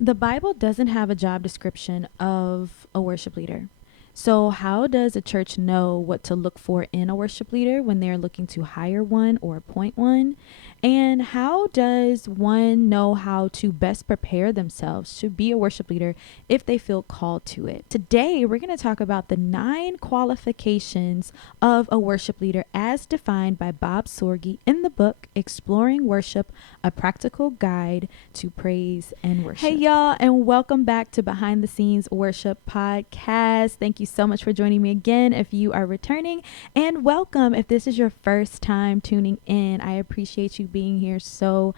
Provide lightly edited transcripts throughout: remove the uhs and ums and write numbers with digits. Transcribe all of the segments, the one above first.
The Bible doesn't have a job description of a worship leader. So, how does a church know what to look for in a worship leader when they're looking to hire one or appoint one? And how does one know how to best prepare themselves to be a worship leader if they feel called to it? Today, we're going to talk about the 9 qualifications of a worship leader as defined by Bob Sorge in the book Exploring Worship, a Practical Guide to Praise and Worship. Hey, y'all, and welcome back to Behind the Scenes Worship Podcast. Thank you so much for joining me again if you are returning, and welcome if this is your first time tuning in. I appreciate you being here so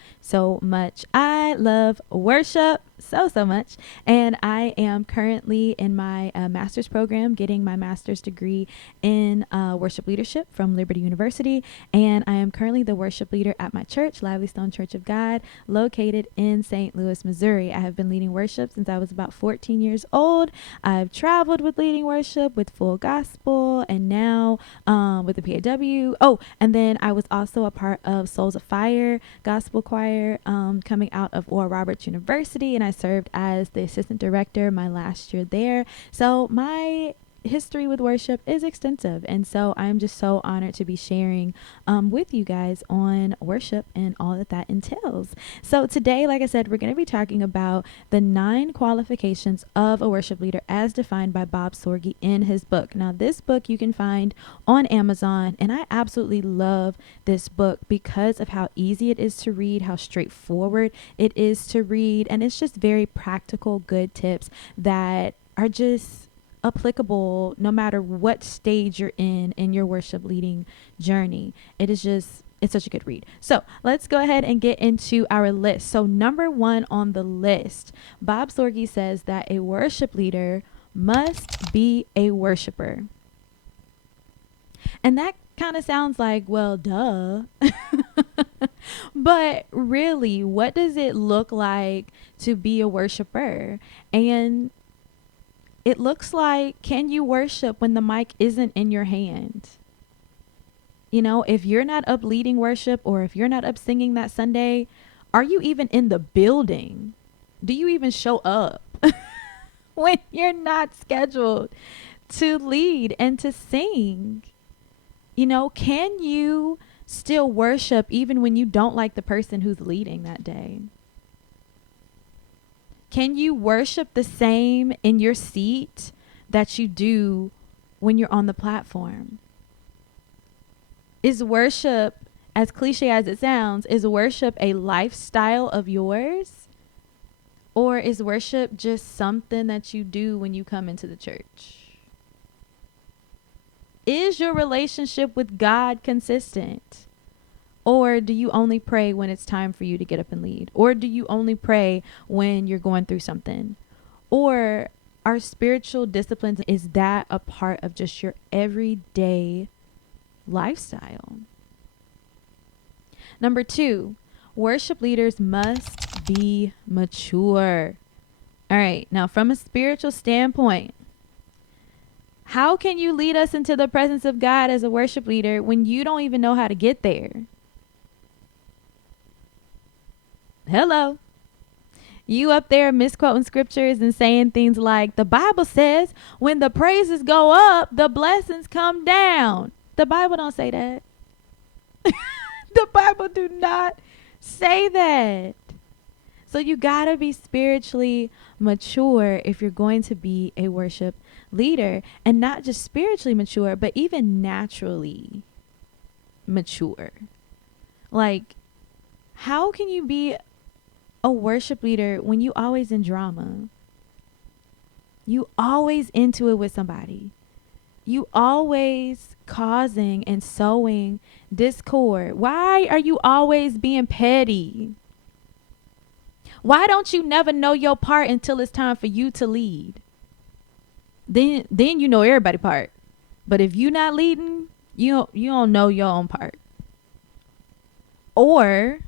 much. I love worship so much, and I am currently in my master's program, getting my master's degree in worship leadership from Liberty University, and I am currently the worship leader at my church, Lively Stone Church of God, located in St. Louis, Missouri. I have been leading worship since I was about 14 years old. I've traveled with leading worship with Full Gospel, and now with the PAW. Oh, and then I was also a part of Souls of Fire Gospel Choir coming out of Oral Roberts University, and I served as the assistant director my last year there. So my history with worship is extensive, and so I'm just so honored to be sharing with you guys on worship and all that entails. So today, like I said, we're going to be talking about the 9 qualifications of a worship leader as defined by Bob Sorge in his book. Now, this book you can find on Amazon, and I absolutely love this book because of how easy it is to read, how straightforward it is to read, and it's just very practical, good tips that are just applicable no matter what stage you're in your worship leading journey. It's such a good read. So let's go ahead and get into our list. So number 1 on the list, Bob Sorge says that a worship leader must be a worshiper. And that kind of sounds like, well, duh. But really, what does it look like to be a worshiper? And it looks like, can you worship when the mic isn't in your hand? You know, if you're not up leading worship, or if you're not up singing that Sunday, are you even in the building? Do you even show up when you're not scheduled to lead and to sing? You know, can you still worship even when you don't like the person who's leading that day? Can you worship the same in your seat that you do when you're on the platform? Is worship, as cliche as it sounds, is worship a lifestyle of yours? Or is worship just something that you do when you come into the church? Is your relationship with God consistent? Or do you only pray when it's time for you to get up and lead? Or do you only pray when you're going through something? Or are spiritual disciplines, is that a part of just your everyday lifestyle? Number 2, worship leaders must be mature. All right, now from a spiritual standpoint, how can you lead us into the presence of God as a worship leader when you don't even know how to get there? Hello. You up there misquoting scriptures and saying things like, the Bible says when the praises go up, the blessings come down. The Bible don't say that. The Bible do not say that. So you gotta be spiritually mature if you're going to be a worship leader, and not just spiritually mature, but even naturally mature. Like, how can you be a worship leader when you always in drama? You always into it with somebody. You always causing and sowing discord. Why are you always being petty? Why don't you never know your part until it's time for you to lead? Then you know everybody's part. But if you not leading, you don't know your own part. Or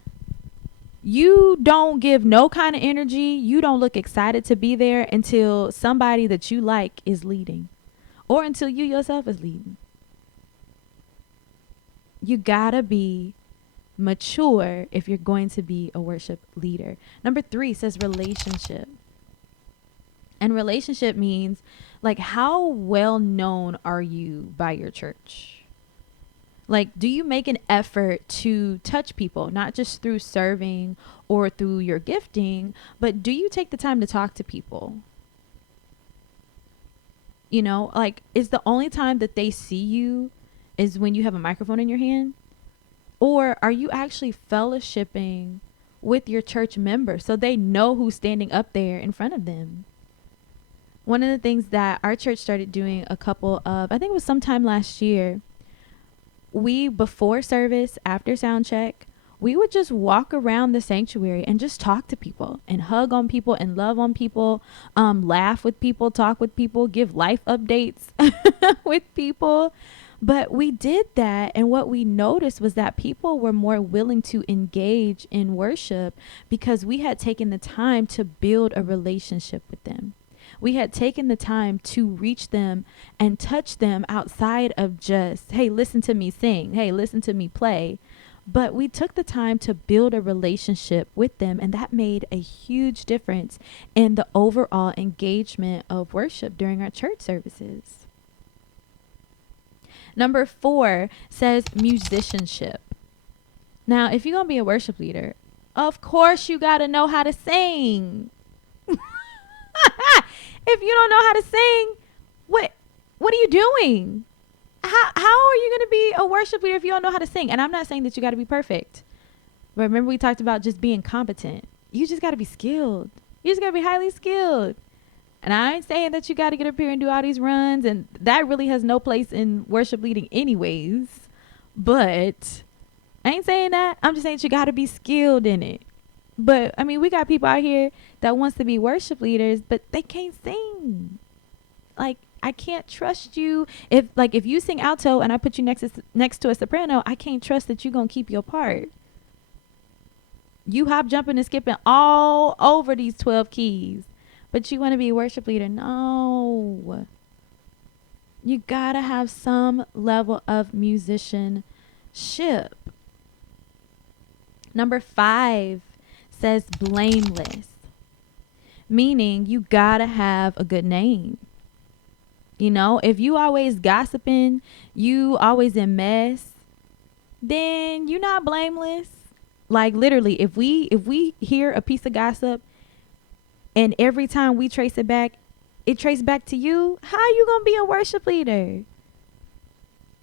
you don't give no kind of energy. You don't look excited to be there until somebody that you like is leading, or until you yourself is leading. You gotta be mature if you're going to be a worship leader. Number 3 says relationship. And relationship means, like, how well known are you by your church? Like, do you make an effort to touch people, not just through serving or through your gifting, but do you take the time to talk to people? You know, like, is the only time that they see you is when you have a microphone in your hand? Or are you actually fellowshipping with your church members so they know who's standing up there in front of them? One of the things that our church started doing a couple of, I think it was sometime last year, we, before service, after sound check, we would just walk around the sanctuary and just talk to people and hug on people and love on people, laugh with people, talk with people, give life updates with people. But we did that, and what we noticed was that people were more willing to engage in worship because we had taken the time to build a relationship with them. We had taken the time to reach them and touch them outside of just, hey, listen to me sing. Hey, listen to me play. But we took the time to build a relationship with them, and that made a huge difference in the overall engagement of worship during our church services. Number 4 says musicianship. Now, if you're going to be a worship leader, of course you got to know how to sing. If you don't know how to sing, what are you doing? How are you going to be a worship leader if you don't know how to sing? And I'm not saying that you got to be perfect. But remember, we talked about just being competent. You just got to be skilled. You just got to be highly skilled. And I ain't saying that you got to get up here and do all these runs. And that really has no place in worship leading anyways. But I ain't saying that. I'm just saying that you got to be skilled in it. But, I mean, we got people out here that wants to be worship leaders, but they can't sing. Like, I can't trust you. If you sing alto and I put you next to a soprano, I can't trust that you're going to keep your part. You hop, jumping, and skipping all over these 12 keys. But you want to be a worship leader? No. You got to have some level of musicianship. Number 5 says blameless, meaning you got to have a good name. You know, if you always gossiping, you always in mess, then you're not blameless. Like, literally, if we hear a piece of gossip and every time we trace it back to you, how you gonna be a worship leader?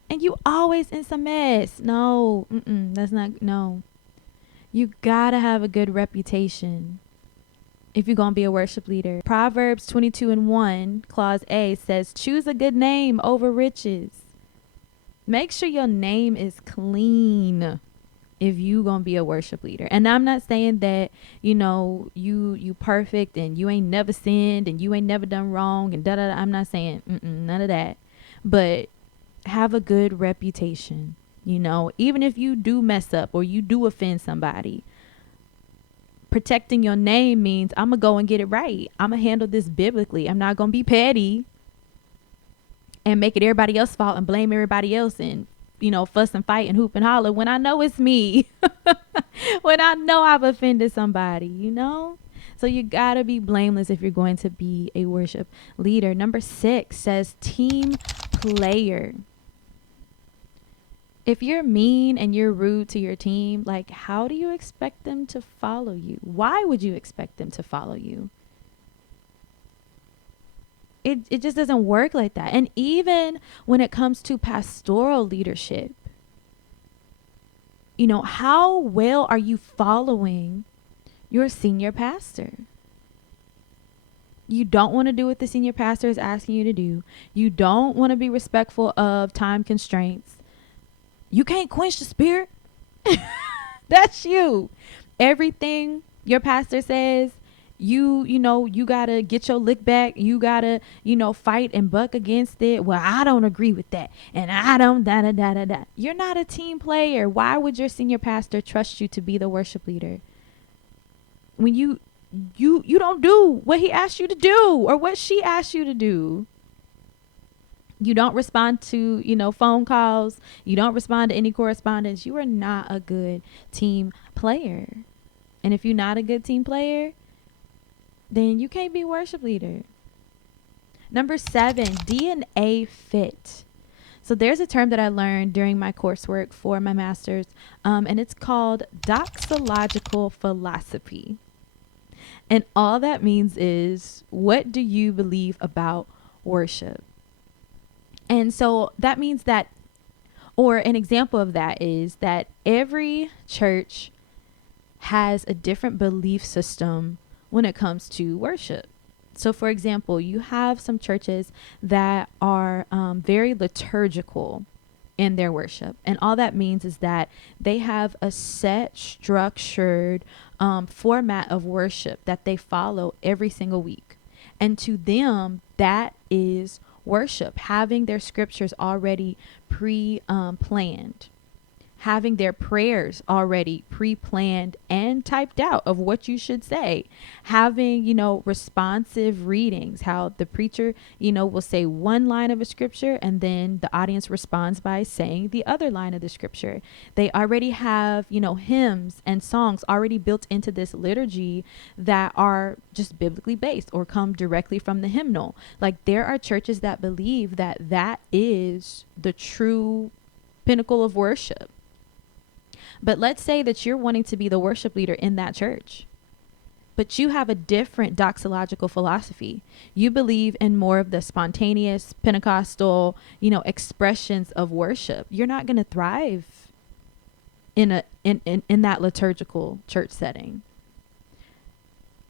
And you always in some mess. No, that's not, no. You gotta have a good reputation if you're gonna be a worship leader. Proverbs 22:1, clause A says, choose a good name over riches. Make sure your name is clean if you gonna be a worship leader. And I'm not saying that, you know, you perfect and you ain't never sinned and you ain't never done wrong and da da da. I'm not saying none of that. But have a good reputation. You know, even if you do mess up or you do offend somebody, protecting your name means I'm going to go and get it right. I'm going to handle this biblically. I'm not going to be petty and make it everybody else's fault and blame everybody else and, you know, fuss and fight and hoop and holler when I know it's me. When I know I've offended somebody, you know? So you got to be blameless if you're going to be a worship leader. Number 6 says team player. If you're mean and you're rude to your team, like, how do you expect them to follow you? Why would you expect them to follow you? It just doesn't work like that. And even when it comes to pastoral leadership, you know, how well are you following your senior pastor? You don't want to do what the senior pastor is asking you to do. You don't want to be respectful of time constraints. You can't quench the spirit. That's you. Everything your pastor says, you know, you got to get your lick back. You got to, you know, fight and buck against it. Well, I don't agree with that. And I don't da. You're not a team player. Why would your senior pastor trust you to be the worship leader when you don't do what he asked you to do or what she asked you to do? You don't respond to, you know, phone calls. You don't respond to any correspondence. You are not a good team player. And if you're not a good team player, then you can't be worship leader. Number 7, DNA fit. So there's a term that I learned during my coursework for my master's, and it's called doxological philosophy. And all that means is, what do you believe about worship? And so that means that, or an example of that is that every church has a different belief system when it comes to worship. So, for example, you have some churches that are very liturgical in their worship. And all that means is that they have a set, structured format of worship that they follow every single week. And to them, that is worship, having their scriptures already pre-planned, having their prayers already pre-planned and typed out of what you should say, having, responsive readings, how the preacher, will say one line of a scripture and then the audience responds by saying the other line of the scripture. They already have, hymns and songs already built into this liturgy that are just biblically based or come directly from the hymnal. Like, there are churches that believe that that is the true pinnacle of worship. But let's say that you're wanting to be the worship leader in that church, but you have a different doxological philosophy. You believe in more of the spontaneous Pentecostal, expressions of worship. You're not going to thrive in that liturgical church setting,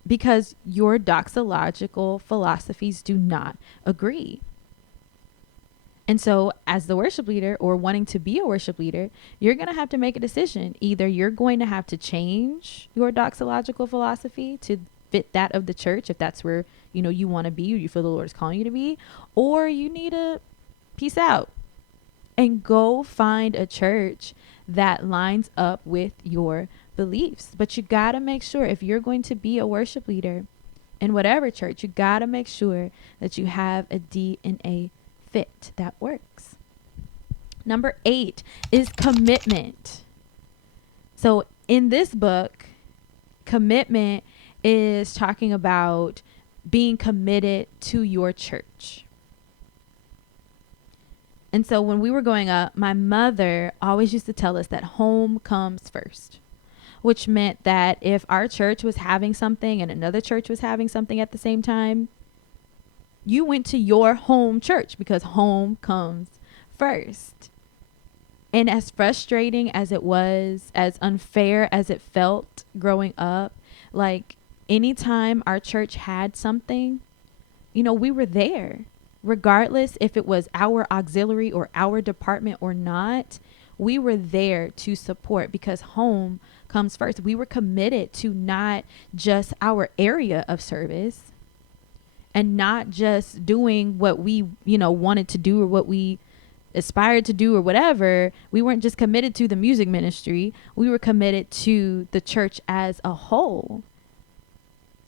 because your doxological philosophies do not agree. And so as the worship leader, or wanting to be a worship leader, you're going to have to make a decision. Either you're going to have to change your doxological philosophy to fit that of the church, if that's where, you want to be, or you feel the Lord is calling you to be, or you need to peace out and go find a church that lines up with your beliefs. But you got to make sure, if you're going to be a worship leader in whatever church, you got to make sure that you have a DNA fit that works. Number 8 is commitment. So in this book, commitment is talking about being committed to your church. And so when we were growing up, my mother always used to tell us that home comes first, which meant that if our church was having something and another church was having something at the same time, you went to your home church, because home comes first. And as frustrating as it was, as unfair as it felt growing up, like, anytime our church had something, we were there. Regardless if it was our auxiliary or our department or not, we were there to support, because home comes first. We were committed to not just our area of service, and not just doing what we, wanted to do or what we aspired to do or whatever. We weren't just committed to the music ministry. We were committed to the church as a whole.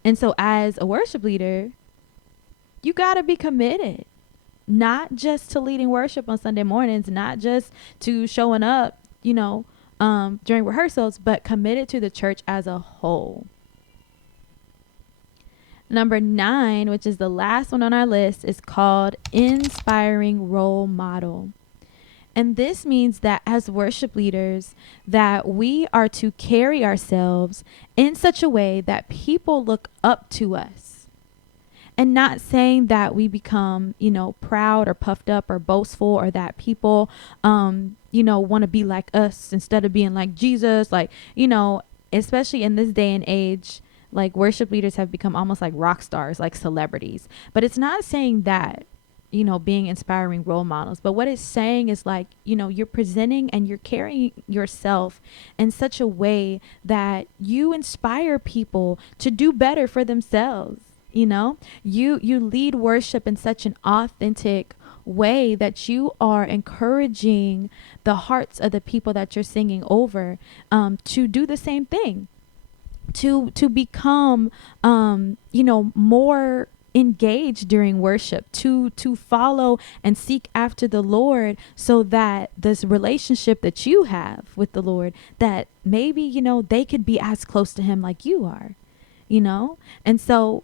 And so as a worship leader, you got to be committed, not just to leading worship on Sunday mornings, not just to showing up, during rehearsals, but committed to the church as a whole. Number 9, which is the last one on our list, is called inspiring role model. And this means that as worship leaders, that we are to carry ourselves in such a way that people look up to us. And not saying that we become, proud or puffed up or boastful, or that people, want to be like us instead of being like Jesus. Like, especially in this day and age, like, worship leaders have become almost like rock stars, like celebrities. But it's not saying that, being inspiring role models. But what it's saying is, like, you're presenting and you're carrying yourself in such a way that you inspire people to do better for themselves. You lead worship in such an authentic way that you are encouraging the hearts of the people that you're singing over to do the same thing. To become, more engaged during worship, to follow and seek after the Lord, so that this relationship that you have with the Lord, that maybe, they could be as close to him like you are, And so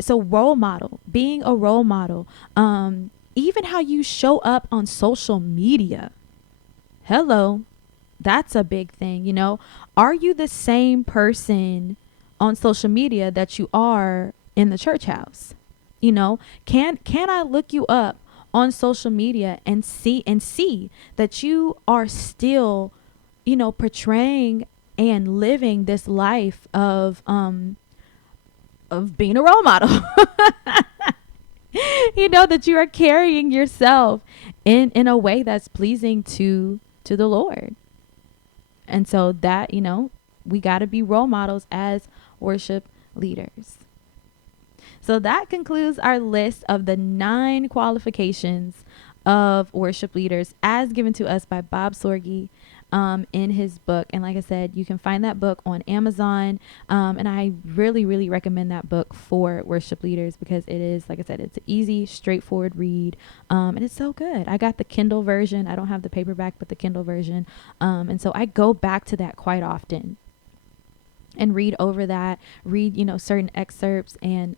So role model, being a role model, even how you show up on social media. Hello, that's a big thing. Are you the same person on social media that you are in the church house? Can I look you up on social media and see that you are still, portraying and living this life of being a role model? That you are carrying yourself in a way that's pleasing to the Lord. And so that, we got to be role models as worship leaders. So that concludes our list of the 9 qualifications of worship leaders as given to us by Bob Sorge in his book. And like I said, you can find that book on Amazon. And I really, really recommend that book for worship leaders because it is, like I said, it's an easy, straightforward read. And it's so good. I got the Kindle version. I don't have the paperback, but the Kindle version. And so I go back to that quite often and read over that, read, certain excerpts and,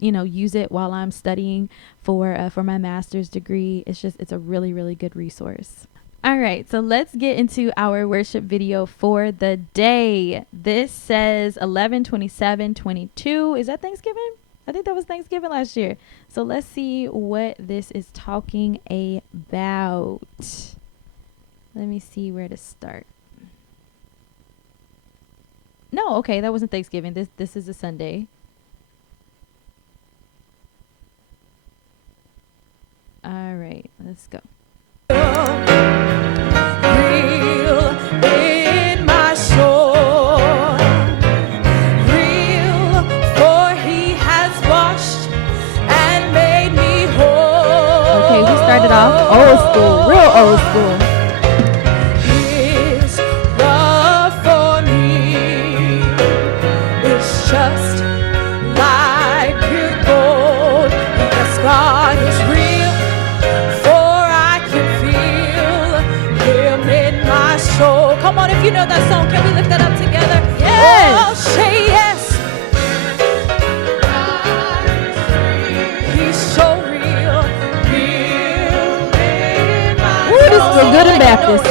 use it while I'm studying for my master's degree. It's a really, really good resource. All right, so let's get into our worship video for the day. This says 11/27/22. Is that Thanksgiving? I think that was Thanksgiving last year. So let's see what this is talking about. Let me see where to start. No, okay, that wasn't Thanksgiving. This is a Sunday. All right, let's go. Real in my soul, real, for he has washed and made me whole. Okay, we started off old school, real old school. His love for me is just like pure gold. Yes, God is real, for I can feel him in my soul. Come on, if you know that song, can we lift that up together? Yes. Oh, say yes. He's so real, real in my soul. Ooh, this is a good and Baptist.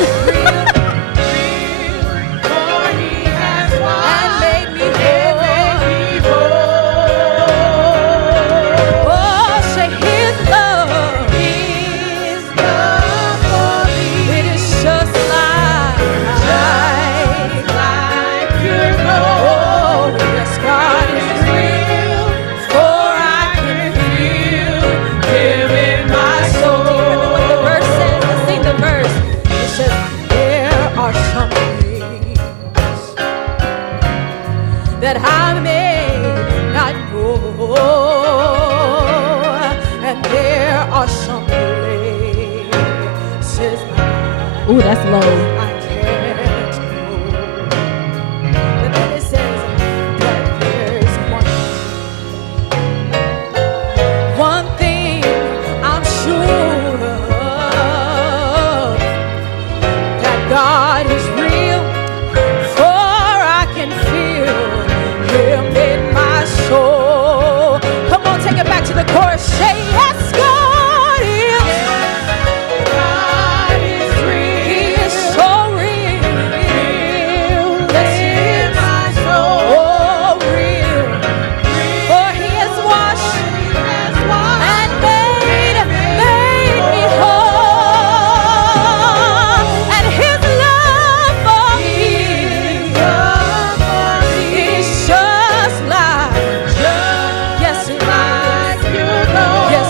That I may not know, and there are some places Ooh, that's low. I can't go. But then it says, but there's one thing I'm sure of, that God is real, for I can feel him in my soul. Come on, take it back to the chorus. Say yes, God is. God is real. He is so real. That's in my soul. Oh, real. For he has washed and made me whole. And his love for me is just like, yes, it is. Yes,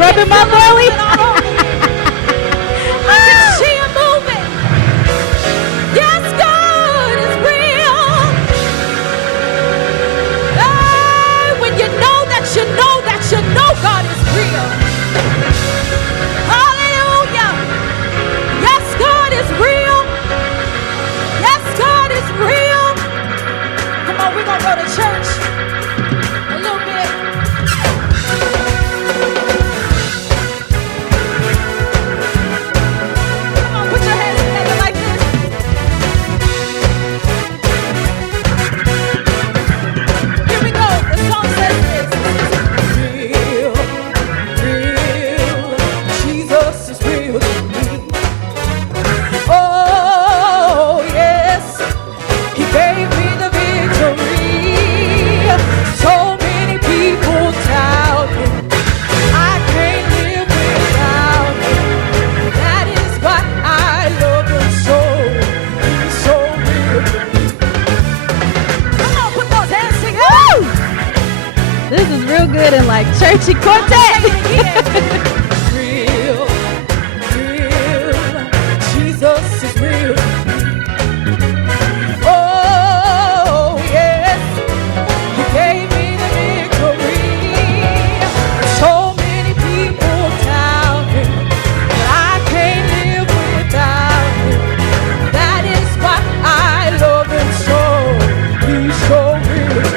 rubbing my belly. I can see him moving. Yes, God is real. Hey, when you know that you know that you know God is real. Hallelujah. Yes, God is real. Yes, God is real. Come on, we're going to go to church a little bit. Come on, put your hands together like this. Here we go. The song says this. Real, real. Jesus is real to me. Oh, yes. He gave me the victory. So many people doubt him. I can't live without him. That is why I love him so. He's so real. Come on, put those hands together. This is real good in like churchy quartet. Real, real. Jesus is real. Oh, yes. He gave me the victory. So many people doubt him, but I can't live without him. That is why I love him so. He's so real.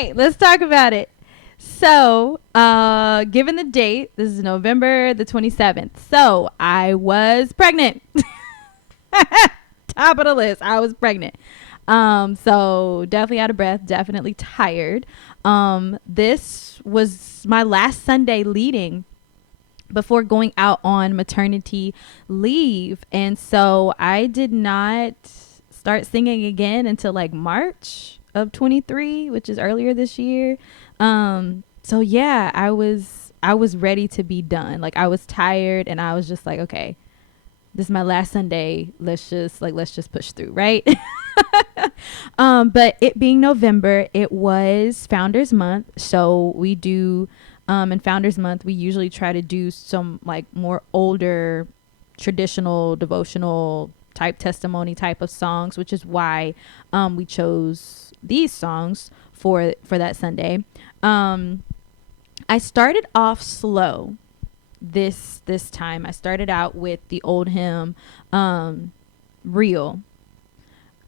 right, let's talk about it. So, given the date, this is November the 27th. So, I was pregnant. Top of the list. I was pregnant. So definitely out of breath, definitely tired. This was my last Sunday leading before going out on maternity leave. And so I did not start singing again until like March of 23, which is earlier this year. So yeah, I was ready to be done. Like I was tired and I was just like, okay, this is my last Sunday. Let's just push through, right? But it being November, it was Founders Month. So we do, in Founders Month, we usually try to do some like more older, traditional, devotional type testimony type of songs, which is why we chose these songs for that Sunday. I started off slow this time. I started out with the old hymn, Real.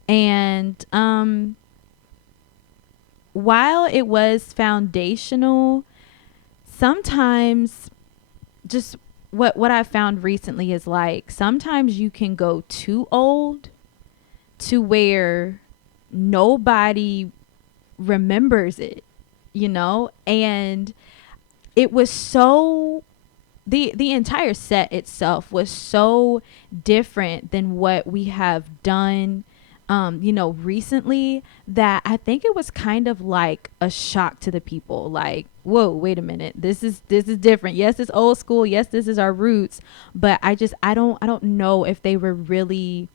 And while it was foundational, sometimes just what I found recently is like sometimes you can go too old to where nobody remembers it, and it was so the entire set itself was so different than what we have done recently, that I think it was kind of like a shock to the people. Like, whoa, wait a minute, this is different. Yes, it's old school, yes, this is our roots, but I don't know if they were really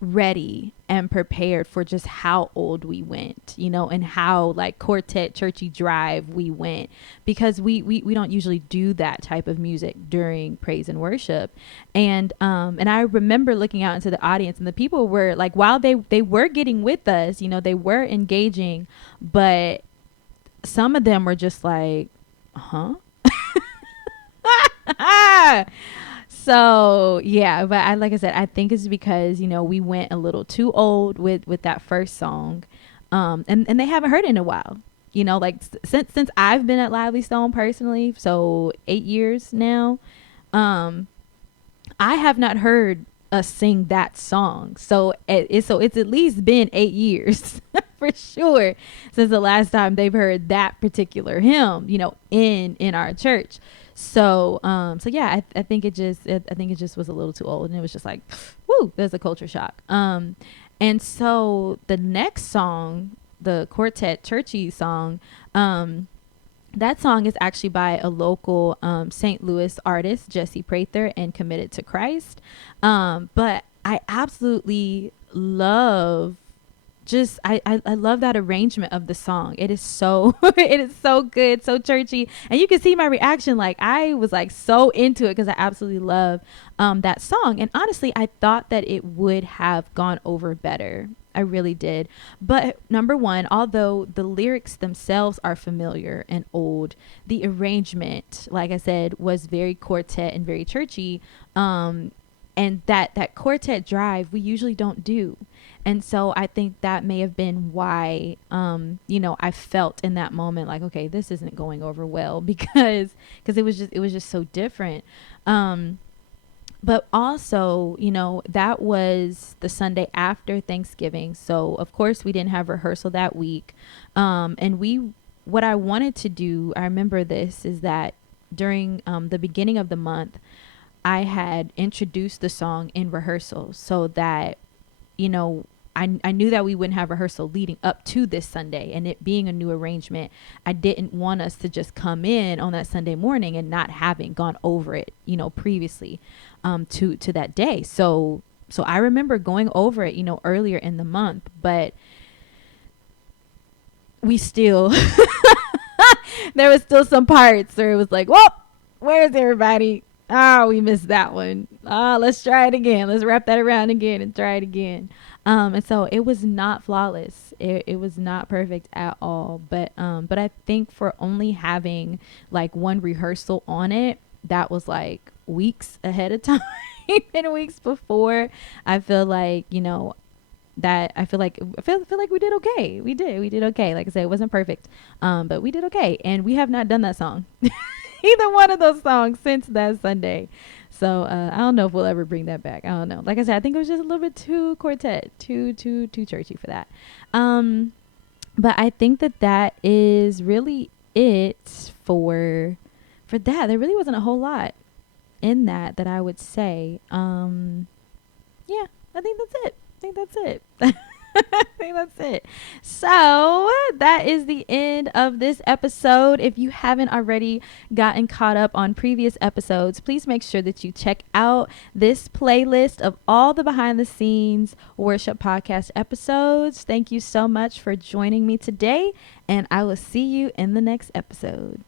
ready and prepared for just how old we went, and how like quartet churchy drive we went, because we don't usually do that type of music during praise and worship. And I remember looking out into the audience, and the people were like, while they were getting with us, they were engaging, but some of them were just like, huh. So yeah, but like I said, I think it's because we went a little too old with that first song, and they haven't heard it in a while. Like since I've been at Lively Stone personally, so 8 years now, I have not heard us sing that song. So it's at least been 8 years for sure since the last time they've heard that particular hymn, in our church. So yeah, I think it just was a little too old, and it was just like, woo, there's a culture shock. And so the next song, the quartet churchy song, that song is actually by a local St. Louis artist, Jesse Prather, and Committed to Christ. But I absolutely love I love that arrangement of the song. It is so it is so good, so churchy, and you can see my reaction. Like I was like so into it because I absolutely love that song. And honestly, I thought that it would have gone over better. I really did. But number one, although the lyrics themselves are familiar and old, the arrangement, like I said, was very quartet and very churchy. And that quartet drive we usually don't do. And so I think that may have been why, I felt in that moment like, okay, this isn't going over well because it was just so different. But also, that was the Sunday after Thanksgiving. So of course we didn't have rehearsal that week. What I wanted to do, I remember this, is that during the beginning of the month, I had introduced the song in rehearsal so that, I knew that we wouldn't have rehearsal leading up to this Sunday, and it being a new arrangement, I didn't want us to just come in on that Sunday morning and not having gone over it, previously, to that day. So I remember going over it, earlier in the month, but we still, there was still some parts where it was like, well, where's everybody? We missed that one. Let's try it again. Let's wrap that around again and try it again. And so it was not flawless. It was not perfect at all. But I think for only having like one rehearsal on it, that was like weeks ahead of time and weeks before, I feel like, that I feel like we did okay. We did okay. Like I said, it wasn't perfect, but we did okay. And we have not done that song, either one of those songs since that Sunday. So I don't know if we'll ever bring that back. I don't know. Like I said, I think it was just a little bit too quartet, too churchy for that. But I think that is really it for that. There really wasn't a whole lot in that I would say. Yeah, I think that's it. I think that's it. I think that's it. So that is the end of this episode. If you haven't already gotten caught up on previous episodes, please make sure that you check out this playlist of all the behind the scenes worship podcast episodes. Thank you so much for joining me today, and I will see you in the next episode.